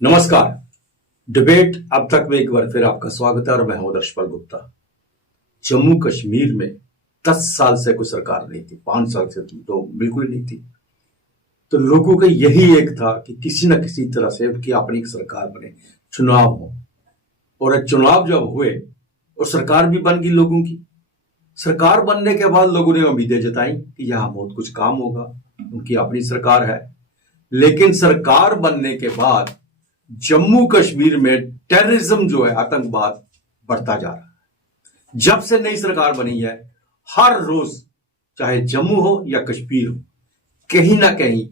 नमस्कार। डिबेट अब तक में एक बार फिर आपका स्वागत है और मैं हूं दर्शपाल गुप्ता। जम्मू कश्मीर में 10 साल से कोई सरकार नहीं थी, 5 साल से तो बिल्कुल ही नहीं थी। तो लोगों का यही एक था कि किसी न किसी तरह से उनकी अपनी एक सरकार बने, चुनाव हो। और चुनाव जब हुए और सरकार भी बन गई लोगों की, सरकार बनने के बाद लोगों ने उम्मीदें जताई कि यहां बहुत कुछ काम होगा, उनकी अपनी सरकार है। लेकिन सरकार बनने के बाद जम्मू कश्मीर में टेररिज्म जो है, आतंकवाद बढ़ता जा रहा है। जब से नई सरकार बनी है, हर रोज चाहे जम्मू हो या कश्मीर हो, कहीं ना कहीं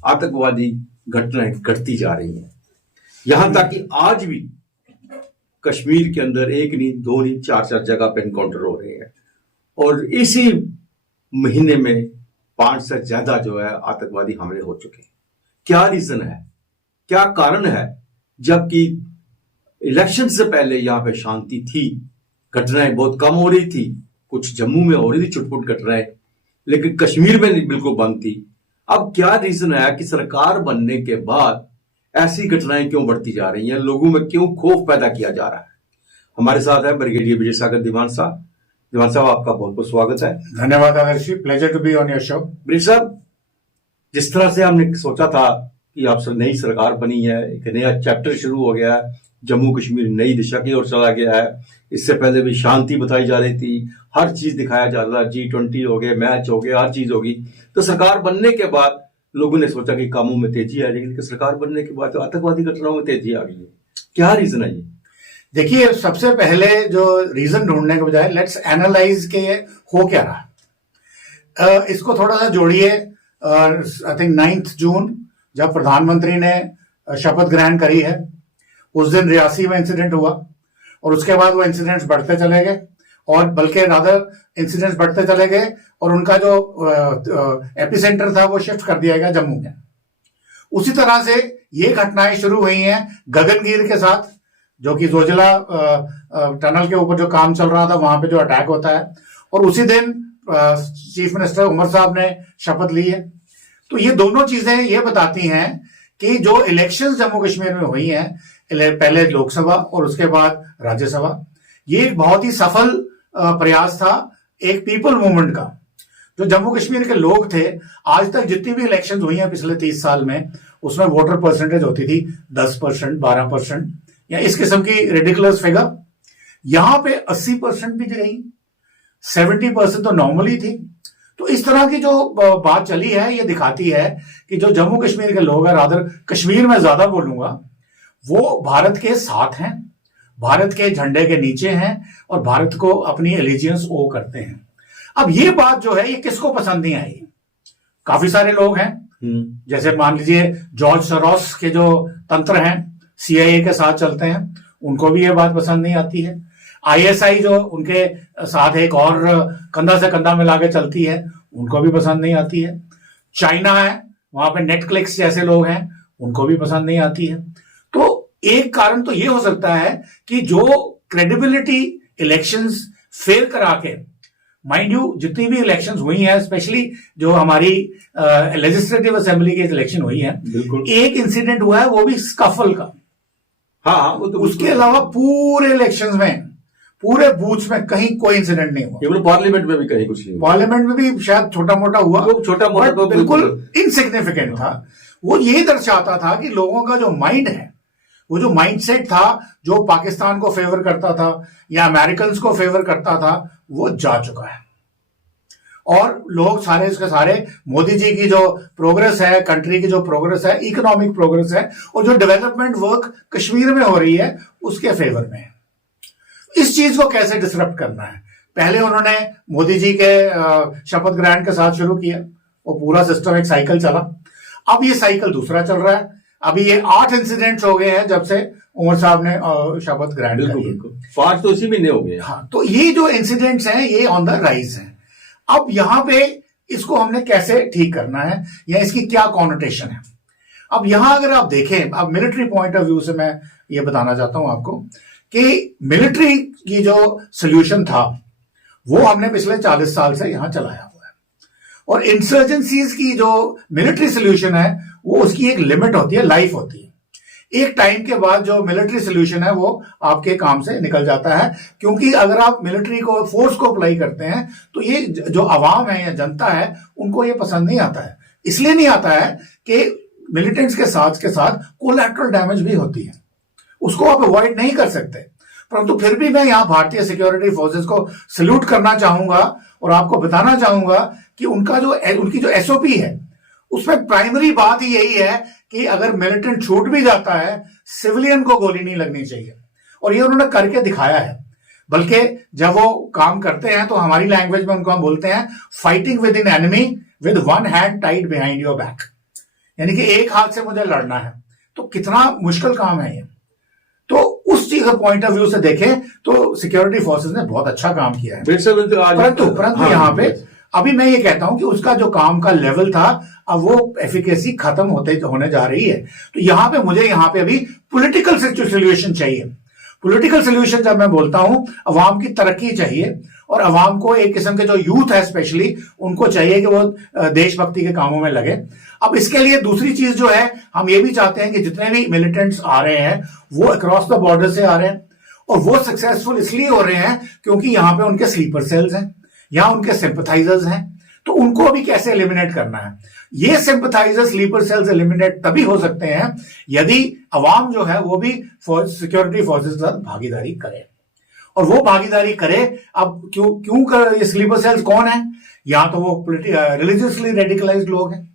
आतंकवादी घटनाएं घटती जा रही हैं। यहां तक कि आज भी कश्मीर के अंदर एक नहीं, दो नहीं, 4 जगह पे एनकाउंटर हो रहे हैं। और इसी महीने में 5 से ज्यादा जो है आतंकवादी हमले हो चुके हैं। क्या रीजन है, क्या कारण है? जबकि इलेक्शन से पहले यहां पे शांति थी, घटनाएं बहुत कम हो रही थी, कुछ जम्मू में हो रही थी छुटपुट घटनाएं, लेकिन कश्मीर में बिल्कुल बंद थी। अब क्या रीजन है कि सरकार बनने के बाद ऐसी घटनाएं क्यों बढ़ती जा रही हैं, लोगों में क्यों खौफ पैदा किया जा रहा है? हमारे साथ है ब्रिगेडियर विजय सागर दीवान साहब। दीवान साहब, आपका बहुत बहुत स्वागत है। धन्यवाद Adarshi, pleasure to be on your show. Brij साहब, जिस तरह से हमने सोचा था कि आप नई सरकार बनी है, एक नया चैप्टर शुरू हो गया है, जम्मू कश्मीर नई दिशा की ओर चला गया है। इससे पहले भी शांति बताई जा रही थी, हर चीज दिखाया जा रहा था, G20 हो गए, मैच हो गया, हर चीज होगी। तो सरकार बनने के बाद लोगों ने सोचा कि कामों में तेजी आ जाएगी, लेकिन सरकार बनने के बाद तो आतंकवादी घटनाओं में तेजी आ गई है। क्या रीजन है ये? देखिए, सबसे पहले जो रीजन ढूंढने के बजाय लेट्स एनालाइज के हो क्या रहा। इसको थोड़ा सा जोड़िए। आई थिंक 9 जून जब प्रधानमंत्री ने शपथ ग्रहण करी है, उस दिन रियासी में इंसिडेंट हुआ और उसके बाद वो इंसिडेंट्स बढ़ते चले गए, और बल्कि रादर इंसिडेंट्स बढ़ते चले गए और उनका जो एपिसेंटर था वो शिफ्ट कर दिया गया जम्मू में। उसी तरह से ये घटनाएं शुरू हुई हैं गगनगीर के साथ, जो कि जोजिला टनल के ऊपर जो काम चल रहा था वहां पे जो अटैक होता है, और उसी दिन चीफ मिनिस्टर उमर साहब ने शपथ ली है। तो ये दोनों चीजें ये बताती हैं कि जो इलेक्शंस जम्मू कश्मीर में हुई हैं, पहले लोकसभा और उसके बाद राज्यसभा, ये एक बहुत ही सफल प्रयास था एक पीपल मूवमेंट का। जो जम्मू कश्मीर के लोग थे, आज तक जितनी भी इलेक्शंस हुई हैं पिछले 30 साल में, उसमें वोटर परसेंटेज होती थी 10%, 12% या इस किस्म की रेडिकुलस फिगर। यहां पे 80% भी गई, 70% तो नॉर्मली थी। तो इस तरह की जो बात चली है, ये दिखाती है कि जो जम्मू कश्मीर के लोग हैं, रादर कश्मीर में ज्यादा बोलूंगा, वो भारत के साथ हैं, भारत के झंडे के नीचे हैं और भारत को अपनी एलिजियंस ओ करते हैं। अब ये बात जो है, ये किसको पसंद नहीं आई? काफी सारे लोग हैं, जैसे मान लीजिए जॉर्ज सोरोस के जो तंत्र हैं, CIA के साथ चलते हैं, उनको भी ये बात पसंद नहीं आती है। ISI जो उनके साथ एक और कंधा से कंधा मिला के चलती है, उनको भी पसंद नहीं आती है। चाइना है, वहां पे नेटफ्लिक्स जैसे लोग हैं, उनको भी पसंद नहीं आती है। तो एक कारण तो ये हो सकता है कि जो क्रेडिबिलिटी इलेक्शंस फेल करा के, माइंड यू जितनी भी इलेक्शंस हुई हैं, स्पेशली जो हमारी लेजिस्लेटिव असेंबली की इलेक्शन हुई है, एक इंसिडेंट हुआ है, वो भी स्कफल का। हाँ, वो तो उसके अलावा पूरे इलेक्शंस में, पूरे बूथ्स में कहीं कोई इंसिडेंट नहीं हुआ। पार्लियामेंट में भी कहीं कुछ नहीं हुआ। पार्लियामेंट में भी शायद छोटा मोटा हुआ, छोटा मोटा तो बिल्कुल इनसिग्निफिकेंट था। वो ये दर्शाता था कि लोगों का जो माइंड है, वो जो माइंडसेट था, जो पाकिस्तान को फेवर करता था या अमेरिकन को फेवर करता था, वो जा चुका है। और लोग सारे इसके सारे मोदी जी की जो प्रोग्रेस है, कंट्री की जो प्रोग्रेस है, इकोनॉमिक प्रोग्रेस है, और जो डेवलपमेंट वर्क कश्मीर में हो रही है, उसके फेवर में है। इस चीज को कैसे डिसरप्ट करना है? पहले उन्होंने मोदी जी के शपथ ग्रहण के साथ शुरू किया, वो पूरा सिस्टम एक साइकिल चला। अब ये साइकिल दूसरा चल रहा है। अभी ये 8 इंसिडेंट्स हो गए हैं जब से उमर साहब ने शपथ ग्रहण करी। 5 तो इसी महीने हो गए। हाँ, तो ये जो इंसिडेंट्स हैं, ये ऑन द राइज हैं। अब यहां पे इसको हमने कैसे ठीक करना है, या इसकी क्या कॉनोटेशन है? अब यहां अगर आप देखें, अब मिलिट्री पॉइंट ऑफ व्यू से मैं ये बताना चाहता हूं आपको कि मिलिट्री की जो सोल्यूशन था, वो हमने पिछले 40 साल से यहां चलाया हुआ है। और इंसर्जेंसीज की जो मिलिट्री सोल्यूशन है, वो उसकी एक लिमिट होती है, लाइफ होती है। एक टाइम के बाद जो मिलिट्री सोल्यूशन है वो आपके काम से निकल जाता है, क्योंकि अगर आप मिलिट्री को फोर्स को अप्लाई करते हैं तो ये जो आवाम है या जनता है उनको ये पसंद नहीं आता है। इसलिए नहीं आता है कि मिलिटेंट्स के साथ कोलैटरल डैमेज भी होती है, उसको आप अवॉइड नहीं कर सकते। परंतु फिर भी मैं यहाँ भारतीय सिक्योरिटी फोर्सेस को सल्यूट करना चाहूंगा और आपको बताना चाहूंगा कि उनकी जो एसओपी है उसमें प्राइमरी बात ही यही है कि अगर मिलिटेंट छूट भी जाता है, सिविलियन को गोली नहीं लगनी चाहिए, और ये उन्होंने करके दिखाया है। बल्कि जब वो काम करते हैं तो हमारी लैंग्वेज में उनको हम बोलते हैं fighting with in enemy with one hand tied behind your back, यानी कि एक हाथ से मुझे लड़ना है। तो कितना मुश्किल काम है ये। तो उस चीज का पॉइंट ऑफ व्यू से देखें तो सिक्योरिटी फोर्सेस ने बहुत अच्छा काम किया है। परंतु यहाँ पे अभी मैं ये कहता हूं कि उसका जो काम का लेवल था अब वो एफिकेसी खत्म होने जा रही है। तो मुझे यहाँ पे अभी पॉलिटिकल सोल्यूशन चाहिए। पॉलिटिकल सोल्यूशन जब मैं बोलता हूं, अवाम की तरक्की चाहिए और अवाम को एक किस्म के जो यूथ है स्पेशली उनको चाहिए कि वो देशभक्ति के कामों में लगे। अब इसके लिए दूसरी चीज जो है, हम ये भी चाहते हैं कि जितने भी मिलिटेंट्स आ रहे हैं वो अक्रॉस द बॉर्डर से आ रहे हैं, और वो सक्सेसफुल इसलिए हो रहे हैं क्योंकि यहाँ पे उनके स्लीपर सेल्स हैं, यहाँ उनके सिंपथाइजर्स हैं। तो उनको अभी कैसे एलिमिनेट करना है, ये सिंपथाइजर स्लीपर सेल्स एलिमिनेट तभी हो सकते हैं यदि अवाम जो है वो भी सिक्योरिटी फोर्सेस के साथ भागीदारी करे, और वो भागीदारी करे। अब क्यों कर ये स्लीपर सेल्स कौन है? या तो वो रिलीजियसली रेडिकलाइज्ड लोग हैं,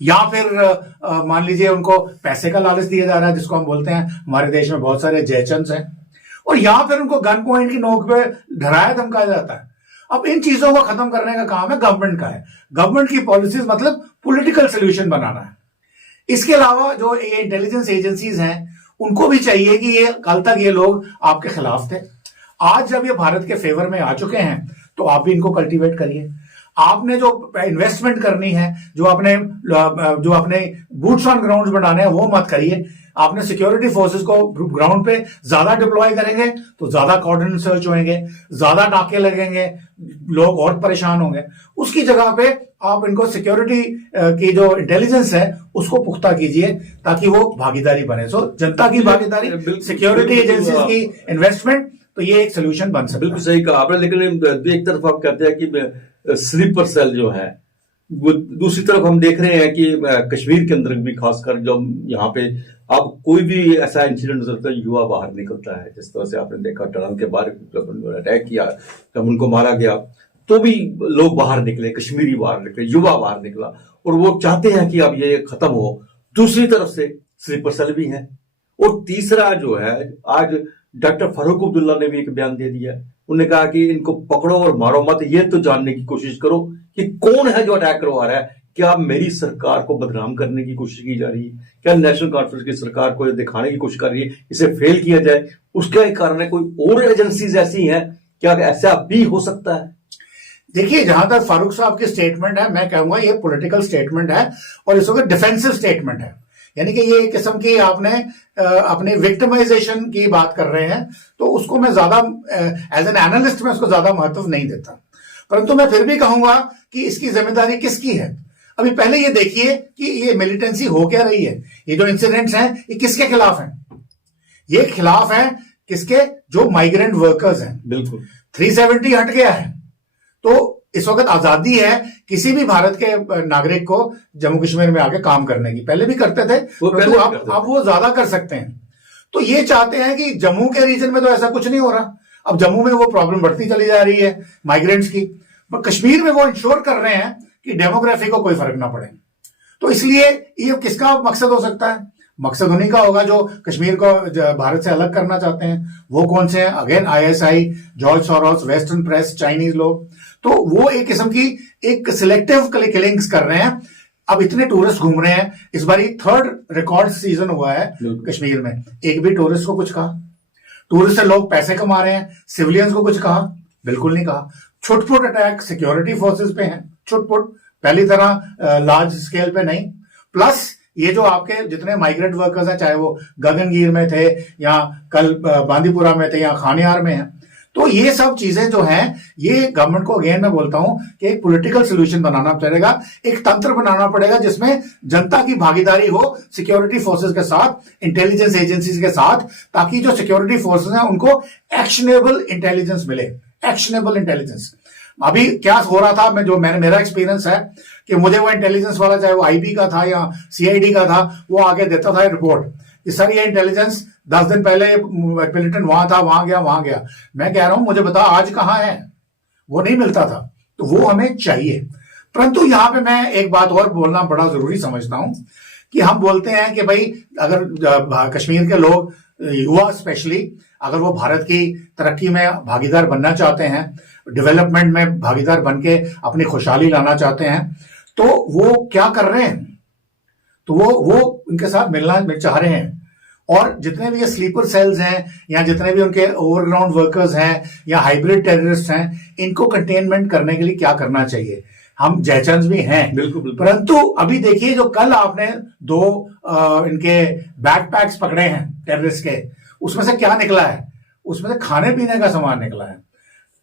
या फिर मान लीजिए उनको पैसे का लालच दिया जा रहा है, जिसको हम बोलते हैं हमारे देश में बहुत सारे जयचंद हैं, और या फिर उनको गन पॉइंट की नोक पे डराया धमकाया जाता है। अब इन चीजों को खत्म करने का काम है गवर्नमेंट का है। गवर्नमेंट की पॉलिसीज मतलब पॉलिटिकल सोल्यूशन बनाना है। इसके अलावा जो ये इंटेलिजेंस एजेंसीज हैं उनको भी चाहिए कि ये कल तक ये लोग आपके खिलाफ थे, आज जब ये भारत के फेवर में आ चुके हैं तो आप भी इनको कल्टीवेट करिए। आपने जो इन्वेस्टमेंट करनी है, जो अपने बूट्स ऑन ग्राउंड बनाने हैं वो मत करिए। आपने सिक्योरिटी फोर्सेस को ग्राउंड पे ज्यादा डिप्लॉय करेंगे तो ज्यादा कॉर्डिनेट सर्च होंगे, ज्यादा नाके लगेंगे, लोग और परेशान होंगे। उसकी जगह पे आप इनको सिक्योरिटी की जो इंटेलिजेंस है उसको पुख्ता कीजिए ताकि वो भागीदारी बने। सो जनता की भागीदारी, सिक्योरिटी एजेंसीज की इन्वेस्टमेंट, तो ये एक सोल्यूशन बन सकता है। बिल्कुल सही कहा आपने। लेकिन एक तरफ आप कहते हैं कि स्लीपर सेल जो है, वो दूसरी तरफ हम देख रहे हैं कि कश्मीर के अंदर भी खासकर जो यहाँ पे अब कोई भी ऐसा इंसिडेंट हो सकता है, युवा बाहर निकलता है। जिस तरह से आपने देखा टनल के बाहर जब उन्होंने अटैक किया, जब उनको मारा गया तो भी लोग बाहर निकले, कश्मीरी बाहर निकले, युवा बाहर निकला, और वो चाहते हैं कि अब ये खत्म हो। दूसरी तरफ से स्लीपर सेल भी है। और तीसरा जो है, आज डॉक्टर फारूक अब्दुल्ला ने भी एक बयान दे दिया। उन्होंने कहा कि इनको पकड़ो और मारो मत, ये तो जानने की कोशिश करो कि कौन है जो अटैक करवा रहा है। क्या मेरी सरकार को बदनाम करने की कोशिश की जा रही है? क्या नेशनल कॉन्फ्रेंस की सरकार को दिखाने की कोशिश कर रही है इसे फेल किया जाए? उसका एक कारण है कोई और एजेंसीज ऐसी हैं? क्या ऐसा भी हो सकता है? देखिए, जहां तक फारूक साहब की स्टेटमेंट है, मैं कहूंगा ये पॉलिटिकल स्टेटमेंट है और इस वक्त डिफेंसिव स्टेटमेंट है। यानी कि ये एक किस्म की आपने अपने विक्टिमाइजेशन की बात कर रहे हैं, तो उसको मैं ज्यादा एज एन एनालिस्ट में उसको ज्यादा महत्व नहीं देता। परंतु मैं फिर भी कहूंगा कि इसकी जिम्मेदारी किसकी है। अभी पहले ये देखिए कि ये मिलिटेंसी हो क्या रही है, ये जो इंसिडेंट्स हैं ये किसके खिलाफ हैं? ये खिलाफ हैं किसके? जो माइग्रेंट वर्कर्स हैं। बिल्कुल 370 हट गया है। तो इस वक्त आजादी है किसी भी भारत के नागरिक को जम्मू कश्मीर में आके काम करने की। पहले भी करते थे, अब वो ज्यादा कर सकते हैं। तो ये चाहते हैं कि जम्मू के रीजन में तो ऐसा कुछ नहीं हो रहा, अब जम्मू में वो प्रॉब्लम बढ़ती चली जा रही है माइग्रेंट्स की, पर कश्मीर में वो इंश्योर कर रहे हैं कि डेमोग्राफी को कोई फर्क ना पड़े। तो इसलिए ये किसका मकसद हो सकता है? मकसद उन्हीं का होगा जो कश्मीर को भारत से अलग करना चाहते हैं। वो कौन से हैं? Again ISI, George Soros, western press, Chinese लोग। तो वो एक किस्म की एक सिलेक्टिव किलिंग्स कर रहे हैं। अब इतने टूरिस्ट घूम रहे हैं, इस बार 3rd रिकॉर्ड सीजन हुआ है कश्मीर में, एक भी टूरिस्ट को कुछ कहा? टूरिस्ट से लोग पैसे कमा रहे हैं, सिविलियंस को कुछ कहा? बिल्कुल नहीं कहा। छुटपुट अटैक सिक्योरिटी फोर्सेस पे हैं, छुटपुट, पहली तरह लार्ज स्केल पे नहीं। प्लस ये जो आपके जितने माइग्रेंट वर्कर्स हैं, चाहे वो गगनगीर में थे या कल बांदीपुरा में थे या खानियार में हैं, तो ये सब चीजें जो हैं, ये गवर्नमेंट को अगेन मैं बोलता हूं कि एक पॉलिटिकल सोल्यूशन बनाना पड़ेगा, एक तंत्र बनाना पड़ेगा जिसमें जनता की भागीदारी हो सिक्योरिटी फोर्सेस के साथ, इंटेलिजेंस एजेंसीज के साथ, ताकि जो सिक्योरिटी फोर्सेस हैं उनको एक्शनेबल इंटेलिजेंस मिले, एक्शनेबल इंटेलिजेंस। अभी क्या हो रहा था, मेरा एक्सपीरियंस है कि मुझे वो इंटेलिजेंस वाला, चाहे वो आईबी का था या सीआईडी का था, वो आगे देता था रिपोर्ट कि सर ये इंटेलिजेंस 10 दिन पहले मिलिटेंट वहां था, वहां गया। मैं कह रहा हूं मुझे बता आज कहां है, वो नहीं मिलता था। तो वो हमें चाहिए। परंतु यहां पे मैं एक बात और बोलना बड़ा जरूरी समझता हूं कि हम बोलते हैं कि भाई अगर कश्मीर के लोग, युवा स्पेशली, अगर वो भारत की तरक्की में भागीदार बनना चाहते हैं, डेवलपमेंट में भागीदार बन के अपनी खुशहाली लाना चाहते हैं, तो वो क्या कर रहे हैं, तो वो उनके साथ मिलना चाह रहे हैं। और जितने भी ये स्लीपर सेल्स हैं या जितने भी उनके ओवरग्राउंड वर्कर्स हैं या हाइब्रिड टेररिस्ट हैं, इनको कंटेनमेंट करने के लिए क्या करना चाहिए। हम जयचंद भी हैं, बिल्कुल। परंतु अभी देखिए जो कल आपने 2 इनके बैकपैक्स पकड़े हैं टेररिस्ट के, उसमें से क्या निकला है, उसमें से खाने पीने का सामान निकला है,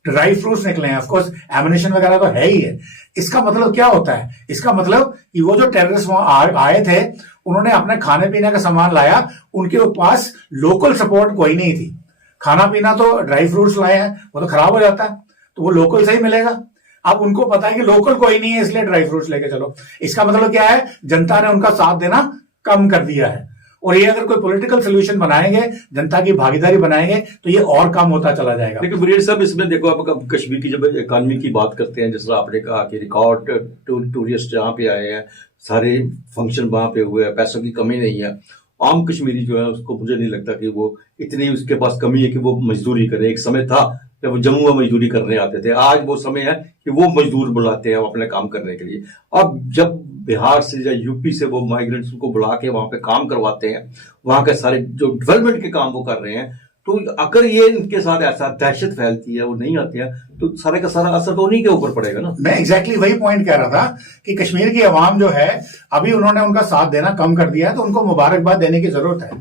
ड्राई फ्रूट्स निकले हैं, ऑफकोर्स एमिनेशन वगैरह तो है ही है। इसका मतलब क्या होता है, इसका मतलब कि वो जो टेररिस्ट वहां आए थे, उन्होंने अपने खाने पीने का सामान लाया, उनके पास लोकल सपोर्ट कोई नहीं थी। खाना पीना तो ड्राई फ्रूट्स लाए हैं, वो तो खराब हो जाता है, तो वो लोकल से ही मिलेगा। अब उनको पता है कि लोकल कोई नहीं है, इसलिए ड्राई फ्रूट्स लेके चलो। इसका मतलब क्या है, जनता ने उनका साथ देना कम कर दिया है। और ये अगर कोई पॉलिटिकल सोल्यूशन बनाएंगे, जनता की भागीदारी बनाएंगे, तो ये और कम होता चला जाएगा। लेकिन ब्रिगेड साहब, इसमें देखो, आप कश्मीर की जब इकॉनमी की बात करते हैं, जिस तरह आपने कहा कि रिकॉर्ड टूरिस्ट जहाँ पे आए हैं, सारे फंक्शन वहां पे हुए हैं, पैसों की कमी नहीं है। आम कश्मीरी जो है उसको मुझे नहीं लगता कि वो इतनी उसके पास कमी है कि वो मजदूरी करे। एक समय था जब वो जम्मू में मजदूरी करने आते थे, आज वो समय है कि वो मजदूर बुलाते हैं अपने काम करने के लिए। अब जब बिहार से या यूपी से वो माइग्रेंट्स को बुला के वहां पे काम करवाते हैं, वहां के सारे जो डेवलपमेंट के काम वो कर रहे हैं, तो अगर ये इनके साथ ऐसा दहशत फैलती है, वो नहीं आते हैं, तो सारे का सारा असर तो उन्हीं के ऊपर पड़ेगा ना। मैं एग्जैक्टली वही पॉइंट कह रहा था कि कश्मीर की आवाम जो है, अभी उन्होंने उनका साथ देना कम कर दिया है, तो उनको मुबारकबाद देने की जरूरत है।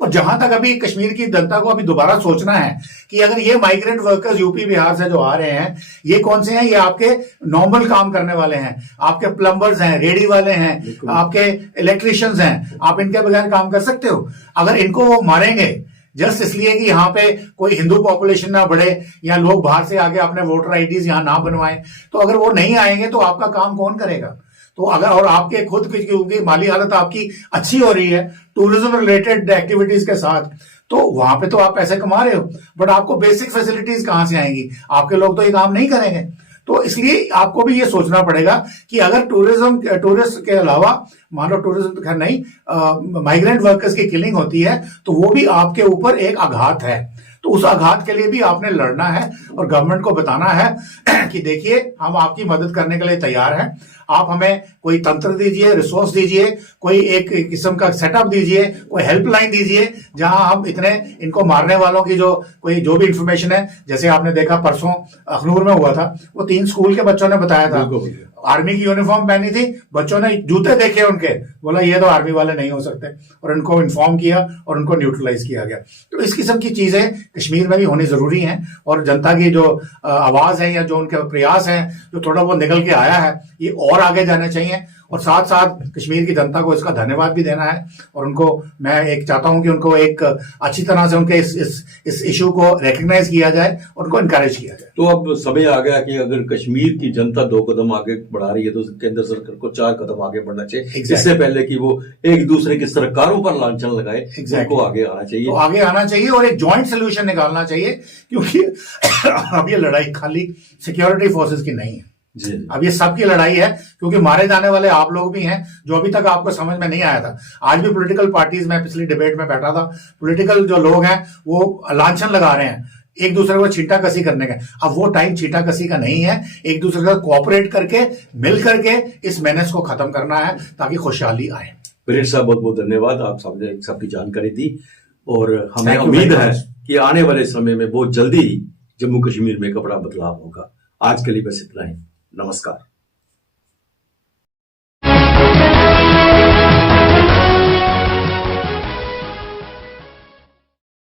और जहां तक अभी कश्मीर की जनता को अभी दोबारा सोचना है कि अगर ये माइग्रेंट वर्कर्स यूपी बिहार से जो आ रहे हैं, ये कौन से हैं, ये आपके नॉर्मल काम करने वाले हैं, आपके प्लम्बर्स हैं, रेडी वाले हैं, आपके इलेक्ट्रिशियंस हैं, आप इनके बगैर काम कर सकते हो। अगर इनको वो मारेंगे जस्ट इसलिए कि यहाँ पे कोई हिंदू पॉपुलेशन ना बढ़े या लोग बाहर से आके अपने वोटर आईडीज यहाँ ना बनवाएं, तो अगर वो नहीं आएंगे तो आपका काम कौन करेगा। तो अगर, और आपके खुद की माली हालत आपकी अच्छी हो रही है टूरिज्म रिलेटेड एक्टिविटीज के साथ, तो वहां पे तो आप पैसे कमा रहे हो, बट आपको बेसिक फैसिलिटीज कहां से आएंगी, आपके लोग तो ये काम नहीं करेंगे। तो इसलिए आपको भी ये सोचना पड़ेगा कि अगर टूरिस्ट के अलावा, मान लो टूरिज्म तो खैर नहीं, माइग्रेंट वर्कर्स की किलिंग होती है, तो वो भी आपके ऊपर एक आघात है। तो उस आघात के लिए भी आपने लड़ना है और गवर्नमेंट को बताना है कि देखिए हम आपकी मदद करने के लिए तैयार हैं, आप हमें कोई तंत्र दीजिए, रिसोर्स दीजिए, कोई एक किस्म का सेटअप दीजिए, कोई हेल्पलाइन दीजिए, जहां हम इतने इनको मारने वालों की जो भी इंफॉर्मेशन है, जैसे आपने देखा परसों अखनूर में हुआ था, वो 3 स्कूल के बच्चों ने बताया था, आर्मी की यूनिफॉर्म पहनी थी, बच्चों ने जूते देखे उनके, बोला ये तो आर्मी वाले नहीं हो सकते, और उनको इन्फॉर्म किया और उनको न्यूट्रलाइज किया गया। तो इस किस्म की चीजें कश्मीर में भी होनी जरूरी हैं, और जनता की जो आवाज है या जो उनके प्रयास हैं, जो थोड़ा बहुत निकल के आया है, ये और आगे जाने चाहिए। और साथ साथ कश्मीर की जनता को इसका धन्यवाद भी देना है, और उनको मैं एक चाहता हूं कि उनको एक अच्छी तरह से उनके इस इशू को रिकग्नाइज किया जाए और उनको इनकरेज किया जाए। तो अब समय आ गया कि अगर कश्मीर की जनता 2 कदम आगे बढ़ा रही है, तो केंद्र सरकार को 4 कदम आगे बढ़ना चाहिए। इससे पहले कि वो एक दूसरे की सरकारों पर लांछन लगाए, उनको आगे आना चाहिए। तो आगे आना चाहिए और एक ज्वाइंट सोल्यूशन निकालना चाहिए, क्योंकि अब ये लड़ाई खाली सिक्योरिटी फोर्सेस की नहीं है, अब ये सबकी लड़ाई है, क्योंकि मारे जाने वाले आप लोग भी हैं, जो अभी तक आपको समझ में नहीं आया था। आज भी पॉलिटिकल पार्टीज में, पिछली डिबेट में बैठा था, पॉलिटिकल जो लोग हैं वो लांछन लगा रहे हैं एक दूसरे को छींटा कसी करने का। अब वो टाइम छींटा कसी का नहीं है, एक दूसरे का कोऑपरेट करके, मिल करके इस मेनेस को खत्म करना है, ताकि खुशहाली आए। ब्रिगेड साहब, बहुत बहुत धन्यवाद, आप सबने सबकी जानकारी दी, और हमें उम्मीद है कि आने वाले समय में बहुत जल्दी जम्मू कश्मीर में एक बड़ा बदलाव होगा। आज के लिए बस इतना ही, नमस्कार।